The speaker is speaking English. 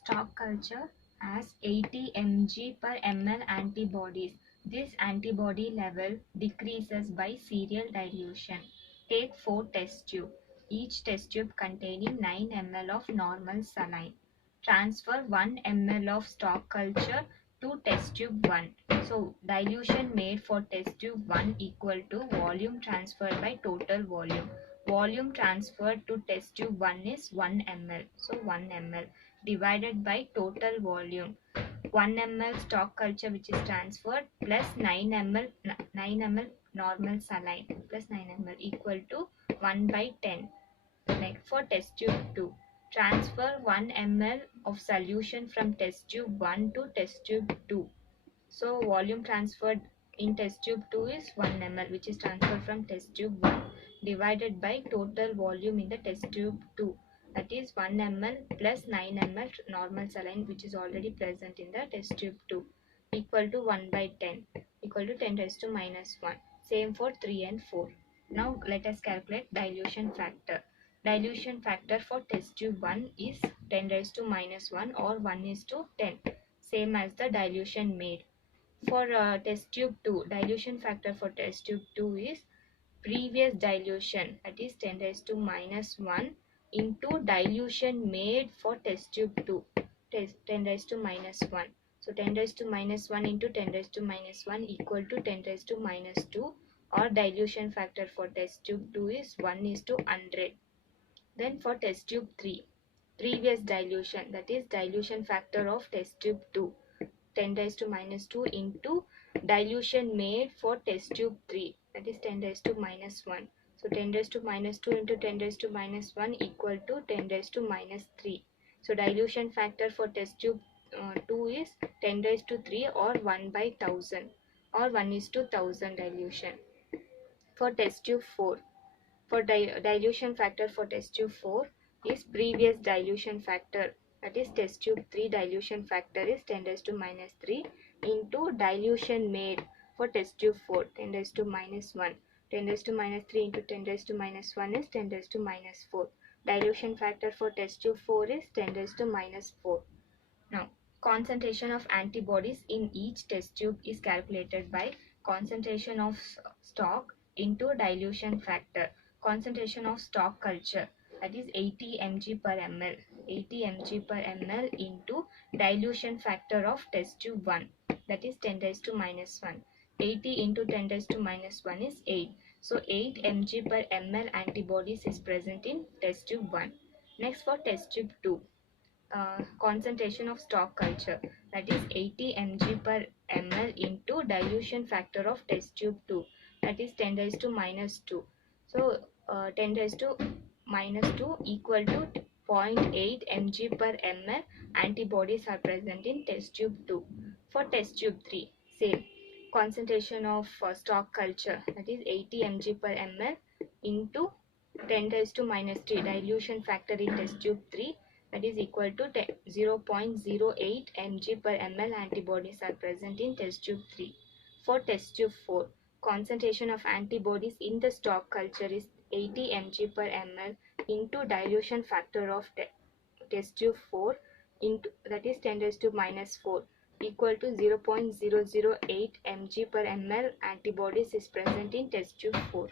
stock culture has 80 mg per ml antibodies. This antibody level decreases by serial dilution. Take 4 test tubes, each test tube containing 9 ml of normal saline. Transfer 1 ml of stock culture to test tube 1. So dilution made for test tube 1 equal to volume transferred by total volume. Volume transferred to test tube 1 is 1 ml. So 1 ml divided by total volume. 1 ml stock culture which is transferred plus 9 ml normal saline plus 9 ml equal to 1 by 10. Like for test tube 2, transfer 1 ml of solution from test tube 1 to test tube 2. So volume transferred in test tube 2 is 1 ml which is transferred from test tube 1 divided by total volume in the test tube 2, that is 1 ml plus 9 ml normal saline which is already present in the test tube 2 equal to 1 by 10 equal to 10 raised to minus 1. Same for 3 and 4. Now let us calculate dilution factor. Dilution factor for test tube 1 is 10 raised to minus 1 or 1 is to 10, same as the dilution made. For test tube 2, dilution factor for test tube 2 is previous dilution, that is 10 raised to minus 1 into dilution made for test tube 2, 10 raised to minus 1. So 10 raised to minus 1 into 10 raised to minus 1 equal to 10 raised to minus 2, or dilution factor for test tube 2 is 1 is to 100. Then for test tube 3, previous dilution, that is dilution factor of test tube 2, 10 raised to minus 2 into dilution made for test tube 3, that is 10 raised to minus 1. So 10 raised to minus 2 into 10 raised to minus 1 equal to 10 raised to minus 3. So dilution factor for test tube 2 is 10 raised to 3 or 1 by 1000 or 1 is to 1000 dilution. For test tube 4, for dilution factor for test tube 4 is previous dilution factor, that is test tube 3 dilution factor is 10 raised to minus 3 into dilution made for test tube 4, 10 raised to minus 1. 10 raised to minus 3 into 10 raised to minus 1 is 10 raised to minus 4. Dilution factor for test tube 4 is 10 raised to minus 4. Now, concentration of antibodies in each test tube is calculated by concentration of stock into dilution factor. Concentration of stock culture, that is 80 mg per ml, 80 mg per ml into dilution factor of test tube 1, that is 10 raised to minus 1. 80 into 10 raised to minus 1 is 8. So 8 mg per ml antibodies is present in test tube 1. Next for test tube 2, concentration of stock culture, that is 80 mg per ml into dilution factor of test tube 2, that is 10 raised to minus 2. So 10 raised to minus 2 equal to 0.8 mg per ml antibodies are present in test tube 2. For test tube 3, same concentration of stock culture, that is 80 mg per ml into 10 raised to minus 3 dilution factor in test tube 3, that is equal to 0.08 mg per ml antibodies are present in test tube 3. For test tube 4, concentration of antibodies in the stock culture is 80 mg per ml into dilution factor of test tube 4 into, that is 10 raised to minus 4, equal to 0.008 mg per ml antibodies is present in test tube 4.